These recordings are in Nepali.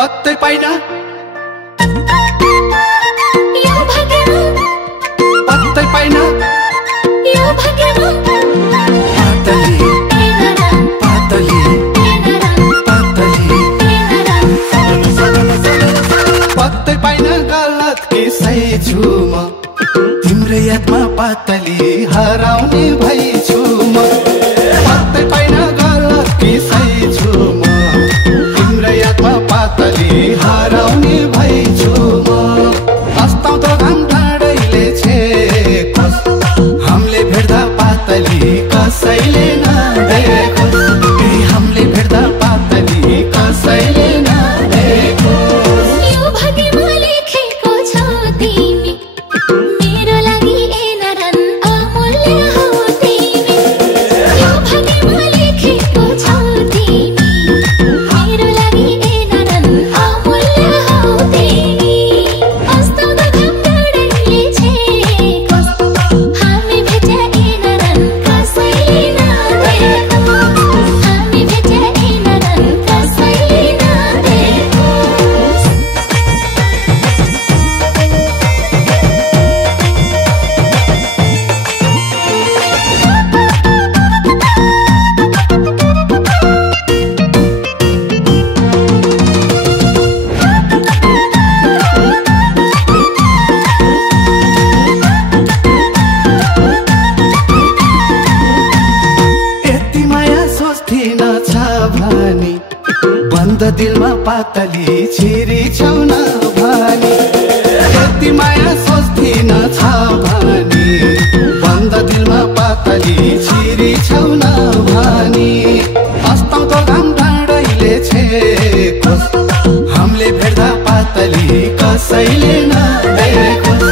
पत्तै पाइन यो भाग्यमा पत्तै पाइन यो भाग्यमा पातली पातली पातली पत्तै पाइन गलत किसै छु म तिम्रो यादमा पातली हराउने भइछु म पत्तै पाइन गलत किसै छु म तिम्रो यादमा पातली हराउने भइछु म अस्ताउँदो घाम टाढैले छेकोस् हामीले भेट्दा पातली कसैले नदेखोस् हामीले भेट्दा पातली कसैले नदेखोस् यो भाग्यमा लेखेको छ तिमी मेरो लागि एनरन अमूल्य हो तिमी यो भाग्यमा लेखेको छ तिमी मेरो लागि एनरन अमूल्य हो तिमी अस्ताउँदो घाम टाढैले छेकोस् हामी भेट्या एनरन कसैले नदेखोस् हामी भेट्या एनरन कसैले नदेखोस् यति माया सोच्थिन छ भनी बन्द दिलमा पातली छिरी छौन भनी यति माया सोच्थिन छ भनी बन्द दिलमा पातली छिरी छौन भनी अस्ताउँदो घाम टाढैले छेकोस् हामीले भेट्दा पातली कसैले नदेखोस्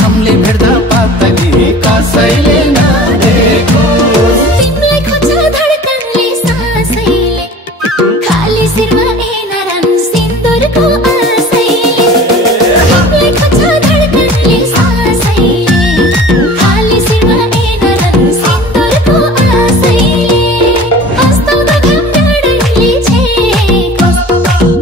हामीले भेट्दा पातली कसैले नदेखोस् तिमीलाई खोज्छ धडकनले सासैले खाली शिरमा एनरन सिन्दुरको आशैले तिमीलाई खोज्छ धडकनले सासैले खाली शिरमा एनरन सिन्दुरको आशैले अस्ताउँदो घाम टाढैले छेकोस्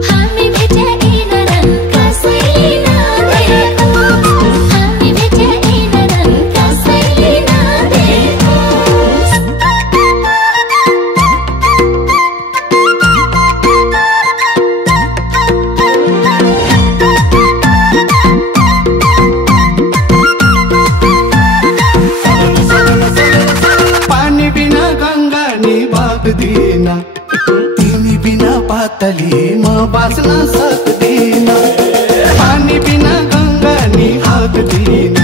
हामी भेट्या एनरन कसैले नदेखोस् हामी भेट्या एनरन कसैले नदेखोस् पानी बिना गङ्गा नि बग्दिन तिमी बिना पातली म बाँच्न सक्दिन पानी बिना गङ्गा नि बग्दिन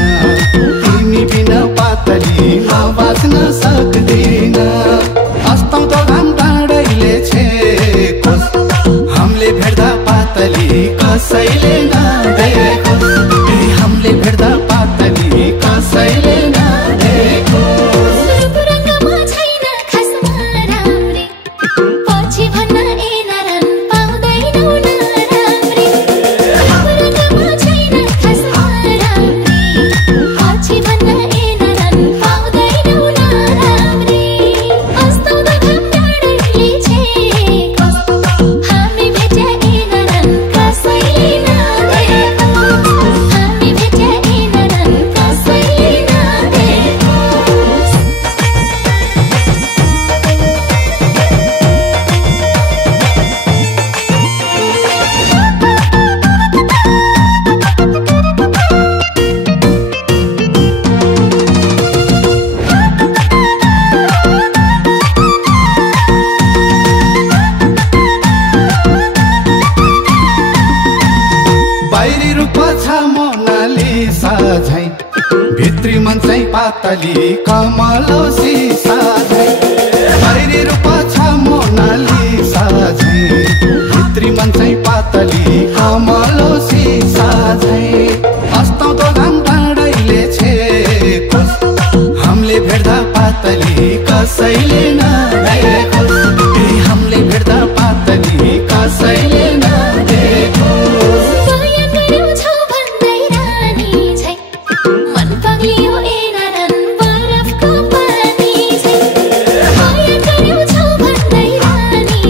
तिमी बिना पातली म बाँच्न सक्दिन अस्ताउँदो घाम टाढैले छेकोस् हामीले भेट्दा पातली कसैले नदेखोस् हामीले भेट्दा पातली कसैले नदेखोस् रूप रङ्गमा छैन खासमा राम्री पछि भन्न एनरन पाउँदैनौ नराम्री रूप रङ्गमा छैन खासमा राम्री पछि भन्न एनरन पाउँदैनौ नराम्री अस्ताउँदो घाम टाढैले छेकोस् हामी भेट्या एनरन कसैले नदेखोस् हामी भेट्या एनरन कसैले नदेखोस् बाहिरी रूप छ मोनालिसा झै भित्री मन चाहिँ पातली कमलौसी साझै बाहिरी रूप छ मोनालिसा झै भित्री मन चाहिँ पातली कमलौसी साझै अस्ताउँदो घाम टाढैले छेकोस् हामीले भेट्दा पातली कसैले नदेखोस् हामीले भेट्दा पातली कसैले नदेखोस् माया गर्यौ छौ भन्दै रानी झै मन पग्लियो एनरन बरफको पानी झै माया गर्यौ छौ भन्दै रानी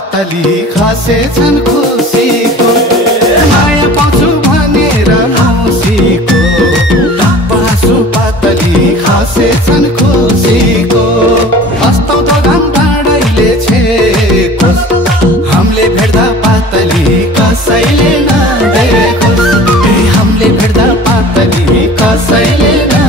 पातली खसे छन् खुसीको माया पाउँछु भनेर मौसीको हाँसु पातली खसे छन् खुसीको अस्ताउँदो घाम डाँडैले छेकोस् हामीले भेट्दा पातली कसैले नदेखोस् हामीले भेट्दा पातली कसैले